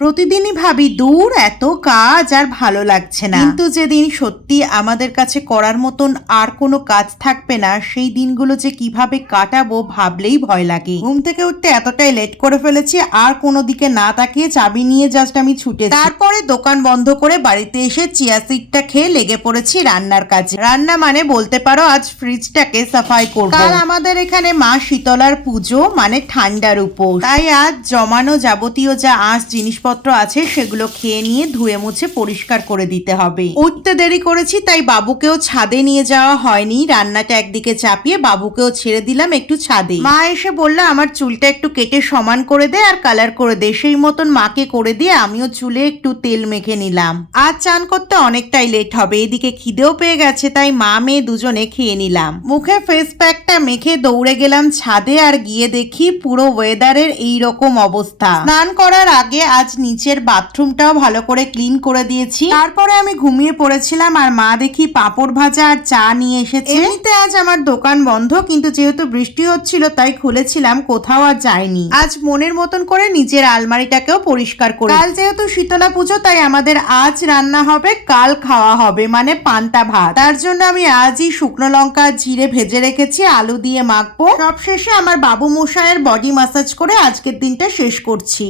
প্রতিদিনই ভাবি দূর এত কাজ আর ভালো লাগছে না, কিন্তু যেদিন সত্যি আমাদের কাছে করার মতন আর কোনো কাজ থাকবে না সেই দিনগুলো যে কিভাবে কাটাবো ভাবলেই ভয় লাগে। ঘুম থেকে উঠতে এতটাই লেট করে ফেলেছি, আর কোনো দিকে না তাকিয়ে চাবি নিয়ে জাস্ট আমি ছুটেছি। তারপরে দোকান বন্ধ করে বাড়িতে এসে চিয়া সিডটা খেয়ে লেগে পড়েছি রান্নার কাজে। রান্না মানে বলতে পারো আজ ফ্রিজটাকে সাফাই করব। কাল আমাদের এখানে মা শীতলার পুজো, মানে ঠান্ডার উপোস, তাই আজ জমানো যাবতীয় যা আঁশ জিনিসপত্র আছে সেগুলো খেয়ে নিয়ে ধুয়ে মুছে পরিষ্কার করে দিতে হবে। উঠতে দেরি করেছি তাই বাবুকেও ছাদে নিয়ে যাওয়া হয়নি। রান্নাটা একদিকে চাপিয়ে বাবুকেও ছেড়ে দিলাম একটু ছাদে। মা এসে বললো আমার চুলটা একটু কেটে সমান করে দে আর কালার করে দে। সেই মতন মাকে করে দিয়ে আমিও চুলে একটু তেল মেখে নিলাম। আজ চান করতে অনেকটাই লেট হবে, এদিকে খিদেও পেয়ে গেছে, তাই মা মেয়ে দুজনে খেয়ে নিলাম। মুখে ফেস প্যাকটা মেখে দৌড়ে গেলাম ছাদে, আর গিয়ে দেখি পুরো ওয়েদারের এইরকম অবস্থা। স্নান করার আগে আজ নিচের বাথরুমটাও ভালো করে ক্লিন করে দিয়েছি। তারপরে আমি ঘুমিয়ে পড়েছিলাম, আর মা দেখি পাঁপড় ভাজা আর চা নিয়ে এসেছে। এমনিতে আজ আমার দোকান বন্ধ, কিন্তু যেহেতু বৃষ্টি হচ্ছিল তাই খুলেছিলাম, কোথাও আর যাইনি। আজ মনের মতন করে নিজের আলমারিটাকেও পরিষ্কার করে। কাল যেহেতু শীতলা পুজো তাই আমাদের আজ রান্না হবে, কাল খাওয়া হবে, মানে পান্তা ভাত। তার জন্য আমি আজই শুকনো লঙ্কা জিরে ভেজে রেখেছি, আলু দিয়ে মাখবো। সবশেষে আমার বাবু মশাইয়ের বডি ম্যাসাজ করে আজকের দিনটা শেষ করছি।